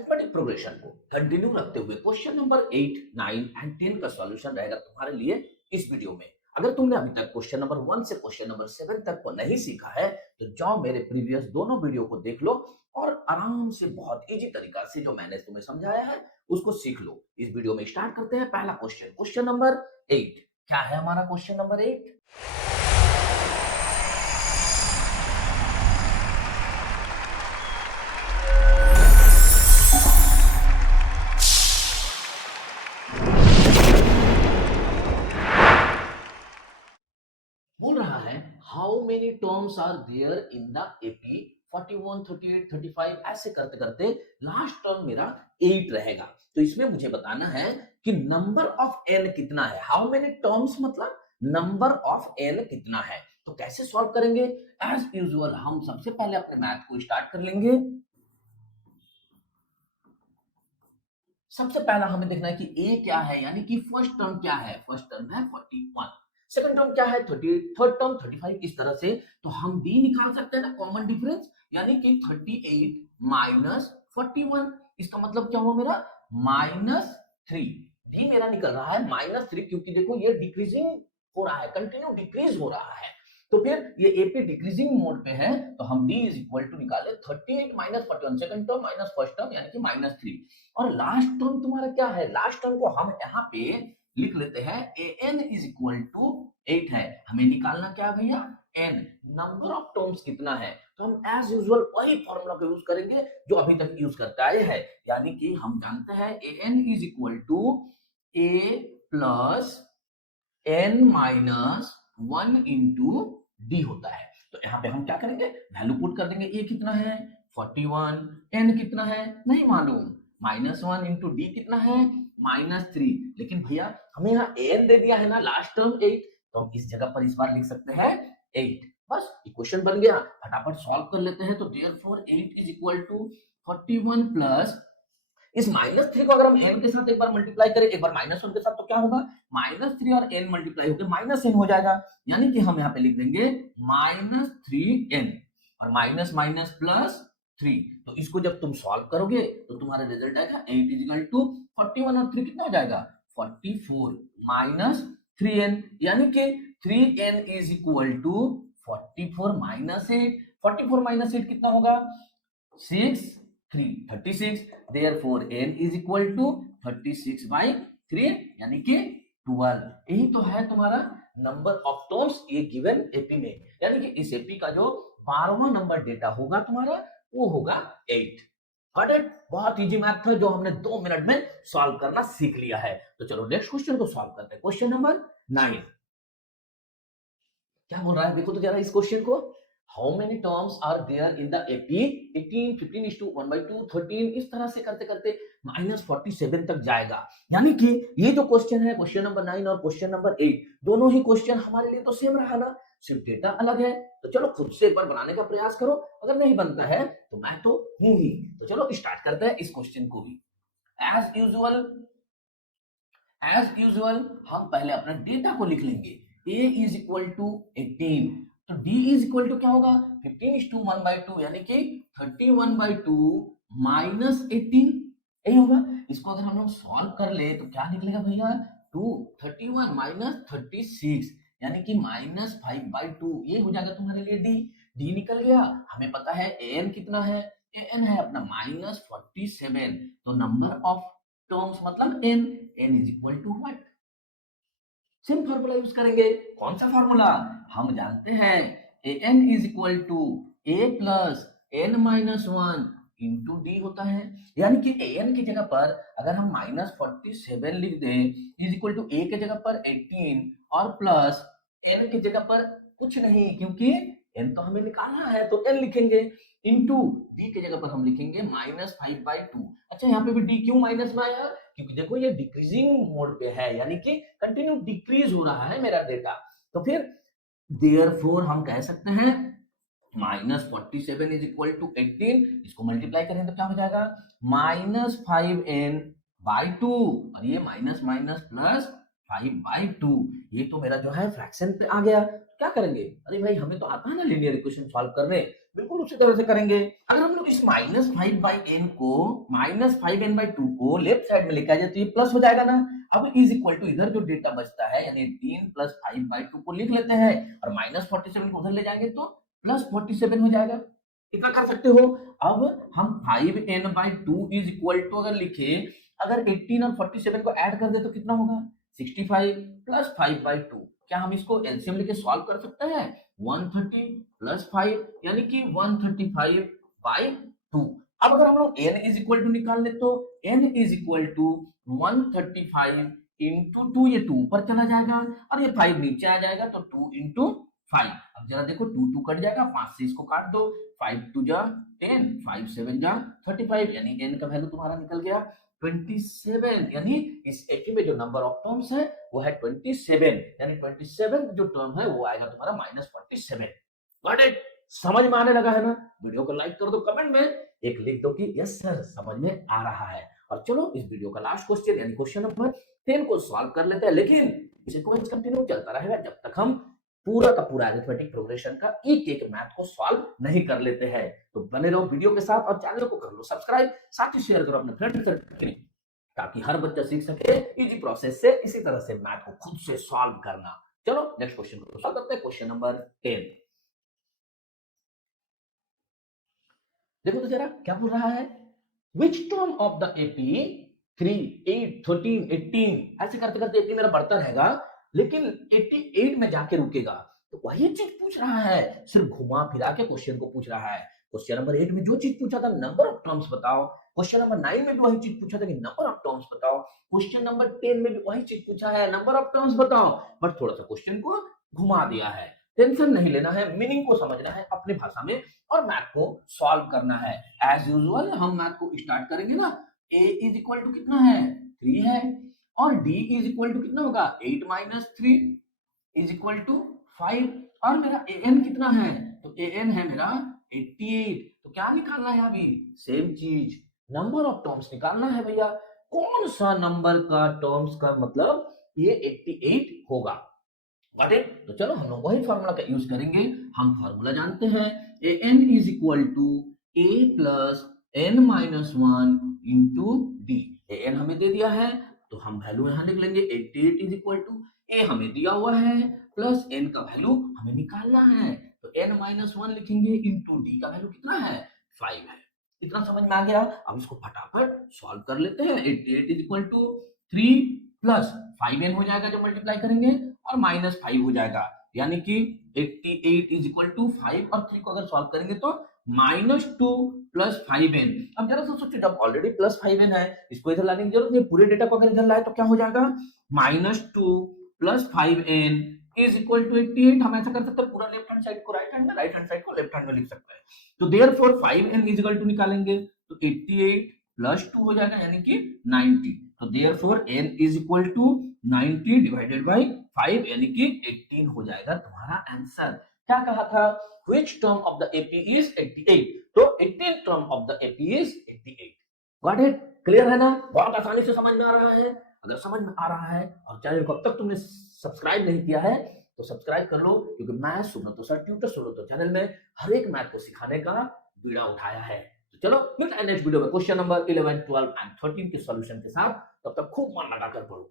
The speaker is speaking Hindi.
अरिथमेटिक प्रोग्रेशन को कंटिन्यू रखते हुए क्वेश्चन नंबर 8, 9 एंड 10 का सॉल्यूशन रहेगा तुम्हारे लिए इस वीडियो में। अगर तुमने अभी तक क्वेश्चन नंबर 1 से क्वेश्चन नंबर 7 तक को नहीं सीखा है तो जाओ मेरे प्रीवियस दोनों वीडियो को देख लो और आराम से बहुत इजी तरीका से जो मैंने तुम्हें समझाया है उसको सीख लो। इस वीडियो में स्टार्ट करते हैं पहला क्वेश्चन, क्वेश्चन नंबर 8। क्या है हमारा क्वेश्चन नंबर 8? बोल रहा है how many terms are there in the AP 41, 38, 35 ऐसे करते करते लास्ट टर्म मेरा 8 रहेगा। तो इसमें मुझे बताना है कि नंबर ऑफ एन कितना है। हाउ मेनी टर्म्स मतलब नंबर ऑफ एन कितना है। तो कैसे सॉल्व करेंगे? एज यूजुअल हम सबसे पहले अपने मैथ को स्टार्ट कर लेंगे। सबसे पहला हमें देखना है कि ए क्या है, यानी कि फर्स्ट टर्म क्या है। फर्स्ट टर्म है 41, सेकंड टर्म क्या है 38, थर्ड टर्म 35। इस तरह से तो हम डी निकाल सकते हैं ना, कॉमन डिफरेंस, यानी कि 38 माइनस 41। इसका मतलब क्या हुआ मेरा -3। डी मेरा निकल रहा है -3 क्योंकि देखो ये डिक्रीजिंग हो रहा है, कंटिन्यू डिक्रीज हो रहा है। तो फिर ये एपी डिक्रीजिंग मोड पे है तो हम डी इज इक्वल टू निकाले 38 minus 41, second term minus first term यानी कि -3। और लास्ट टर्म तुम्हारा क्या है? लास्ट टर्म को हम यहाँ पे लिख लेते हैं an इज इक्वल टू 8 है। हमें निकालना क्या भैया? n, नंबर ऑफ टर्म्स कितना है। तो हम एज यूजुअल वही फॉर्मूला को यूज करेंगे जो अभी तक यूज करते आए हैं, यानी कि हम जानते हैं an is equal to a plus n minus 1 into D होता है। तो यहाँ पे हम क्या करेंगे? वैल्यू पुट कर देंगे। a कितना है 41, n कितना है नहीं मालूम, -1 इंटू डी कितना है -3। लेकिन भैया हमें यहाँ an दे दिया है ना, लास्ट टर्म 8, तो हम इस जगह पर इस बार लिख सकते हैं 8। बस इक्वेशन बन गया, फटाफट सॉल्व कर लेते हैं। तो therefore 8 is equal to 41 plus इस -3 को अगर हम n के साथ एक बार मल्टीप्लाई करें, एक बार -1 के साथ, तो क्या होगा? -3 और n मल्टीप्लाई होकर -n हो जाएगा, यानी कि हम यहाँ पे लिख देंगे -3n और माइनस माइनस प्लस 3। तो इसको जब तुम सॉल्व करोगे तो तुम्हारा रिजल्ट आएगा 8 इक्वल टू 41 और 3 कितना हो जाएगा 44 माइनस 3n, यानी कि 3n is equal to 44 minus 8। 44 minus 8 कितना होगा 6, 3, 36। Therefore n is equal to 36 by 3 यानी कि 12। यही तो है तुम्हारा नंबर ऑफ टर्म्स ये गिवन एपी में, यानी कि इस एपी का जो 12वां नंबर डेटा होगा तुम्हारा वो होगा 8। Got it? बहुत इजी मैथ था जो हमने 2 मिनट में सॉल्व करना सीख लिया है। तो चलो नेक्स्ट क्वेश्चन को सॉल्व करते हैं। क्वेश्चन नंबर 9 क्या बोल रहा है देखो तो जरा इस क्वेश्चन को। How many terms are there in the AP 18, 15:1/2, 13। इस तरह से करते करते -47 तक जाएगा, यानी कि ये जो क्वेश्चन है क्वेश्चन नंबर 9 और क्वेश्चन नंबर 8 दोनों ही क्वेश्चन हमारे लिए तो सेम रहा ना, सिर्फ डेटा अलग है। तो चलो खुद से एक बार बनाने का प्रयास करो, अगर नहीं बनता है तो मैं तो हूं ही। तो चलो स्टार्ट करते हैं इस क्वेश्चन को भी। एज यूजुअल हम पहले अपना डेटा को लिख लेंगे। a इज इक्वल टू 18, तो d इज इक्वल टू क्या होगा 15:1/2 यानी कि 31/2 माइनस 18, यही होगा। इसको अगर हम लोग सॉल्व कर ले तो क्या निकलेगा भैया 2, 31 माइनस 36 यानी कि -5/2। ये हो जाएगा तुम्हारे लिए d निकल गया। हमें पता है an कितना है, an है अपना -47। तो नंबर ऑफ टर्म्स मतलब n is equal to what? Same formula use करेंगे। कौन सा फार्मूला? हम जानते हैं an is equal to a plus n minus 1 into D होता है, यानी कि an की जगह पर अगर हम -47 लिख दें इज इक्वल टू a की जगह पर 18 और प्लस n की जगह पर कुछ नहीं, क्योंकि n तो हमें निकालना है तो n लिखेंगे, इंटू डी की जगह पर हम लिखेंगे -5/2। अच्छा यहाँ पे भी डी क्यों माइनस में आया? क्योंकि देखो ये डिक्रीजिंग मोड पे है, यानी कि कंटिन्यू डिक्रीज हो रहा है मेरा डेटा। तो फिर देयरफॉर हम कह सकते हैं -47 इज इक्वल टू 18, इसको मल्टीप्लाई करें तो क्या हो जाएगा -5n/2 और ये माइनस माइनस प्लस 5/2। ये तो मेरा जो है फ्रैक्शन पे आ गया। क्या करेंगे? अरे भाई हमें तो आता है ना लीनियर इक्वेशन सॉल्व करने, बिल्कुल उसी तरह से करेंगे। अगर हम लोग इस -5/n को -5n/2 को लेफ्ट साइड में लेके आ जाए तो ये प्लस हो जाएगा ना। अब इज इक्वल टू इधर जो डेटा बचता है यानी 18 + 5/2 को लिख लेते हैं और -47 को उधर ले जाएंगे तो +47 हो जाएगा। इतना कर सकते हो। अब हम 5n/2 इज इक्वल टू अगर लिखे, अगर 18 और 47 को ऐड कर दे तो कितना होगा? 65 + 5/2। क्या हम इसको एलसीएम लेके सॉल्व कर सकते हैं? 130 + 5 यानी कि 135/2। अब अगर हम लोग n इज इक्वल टू निकाल ले तो n is equal to 135 into 2, ये 2 ऊपर चला जाएगा और ये 5 नीचे आ जाएगा तो 2 इंटू 5। अब जरा देखो 2 2 कट जाएगा, 5 से इसको काट दो, 5 2 जा 10, 5 7 जा 35 यानी n का वैल्यू तुम्हारा निकल गया 27। यानी इस एपी में जो नंबर ऑफ टर्म्स है वो है 27, यानी 27 जो टर्म है वो आएगा तुम्हारा -47। Got it? समझ में आने लगा है ना? वीडियो को लाइक कर दो, कमेंट में एक लिख दो कि यस सर समझ में आ रहा है। और चलो इस वीडियो का लास्ट क्वेश्चन यानी क्वेश्चन नंबर 10 को सॉल्व कर लेते हैं, लेकिन सीक्वेंस कंटिन्यू चलता रहेगा जब तक हम पूरा का पूरा अरिथमेटिक प्रोग्रेशन का एक एक मैथ को सॉल्व नहीं कर लेते हैं। तो बने रहो वीडियो के साथ और चैनल को कर लो सब्सक्राइब, साथ ही शेयर करो अपने फ्रेंड सर्कल ताकि हर बच्चा सीख सके इजी प्रोसेस से इसी तरह से मैथ को खुद से सॉल्व करना। चलो नेक्स्ट क्वेश्चन को सॉल्व करते हैं, क्वेश्चन नंबर 10। देखो तो जरा क्या बोल रहा है, which term of the AP 3 8 13 18 ऐसे करते करते 80 मेरा बढ़ता रहेगा लेकिन 88 में जाके रुकेगा। तो वही चीज पूछ रहा है, सिर्फ घुमा फिरा के क्वेश्चन को पूछ रहा है। क्वेश्चन नंबर 8 में जो चीज पूछा था नंबर ऑफ टर्म्स बताओ, क्वेश्चन नंबर 9 में भी वही चीज पूछा था कि नंबर ऑफ टर्म्स बताओ, क्वेश्चन नंबर 10 में भी वही चीज पूछा है नंबर ऑफ टर्म्स बताओ, बट थोड़ा सा क्वेश्चन को घुमा दिया है। टेंशन नहीं लेना है, मीनिंग को समझना है अपनी भाषा में और मैथ को सॉल्व करना है। एज यूजुअल हम मैथ को स्टार्ट करेंगे ना, a इज इक्वल टू कितना है 3 है और d इज इक्वल टू कितना होगा 8 - 3 इज इक्वल टू 5 और मेरा an कितना है तो an है मेरा 88। तो क्या निकालना है अभी? सेम चीज नंबर ऑफ टर्म्स निकालना है भैया। कौन सा नंबर का टर्म्स का मतलब ये 88 होगा। Got it? तो चलो हम लोग वही फार्मूला का यूज करेंगे। हम फार्मूला जानते हैं an is equal to a plus n minus 1 into D. an हमें दे दिया है तो हम वैल्यू यहां लिख लेंगे 88 इज इक्वल टू a हमें दिया हुआ है प्लस n का वैल्यू हमें निकालना है तो n माइनस 1 लिखेंगे इंटू डी का वैल्यू कितना है 5 है। इतना समझ में आ गया? अब इसको फटाफट सॉल्व कर लेते हैं। 88 is equal to 3 plus 5n हो जाएगा जब मल्टीप्लाई करेंगे और -5 हो जाएगा यानी कि 88 इज इक्वल टू 5 और 3 को अगर सॉल्व करेंगे तो -2 प्लस 5n। अब जरा सा सोचो जब ऑलरेडी प्लस 5n है इसको इधर लाने की जरूरत नहीं, पूरे डेटा को अगर इधर लाए तो क्या हो जाएगा -2 plus 5n is equal to 88। हम ऐसा कर सकते हैं पूरा लेफ्ट हैंड साइड को राइट हैंड में, राइट हैंड साइड को लेफ्ट हैंड में लिख सकते हैं। तो therefore 5n is equal to निकालेंगे तो 88 प्लस 2 हो जाएगा यानी कि 90। तो therefore n is equal to 90 divided by 5 यानी कि 18 हो जाएगा तुम्हारा आंसर। क्या कहा था? Which term of the AP is 88? तो 18 term of the AP is 88। Got it? Clear है ना? बहुत आसानी से समझ में आ रहा है। अगर समझ में आ रहा है और चैनल को अब तक तुमने सब्सक्राइब नहीं किया है तो सब्सक्राइब कर लो, क्योंकि मैं Subrato sir tutor Subrato channel में हर एक मैथ को सिखाने का बीड़ा उठाया है। तो चलो मिलते हैं नेक्स्ट वीडियो में क्वेश्चन नंबर 11 12 एंड 13 के सॉल्यूशन के साथ। तब तक खूब मन लगाकर पढ़ो।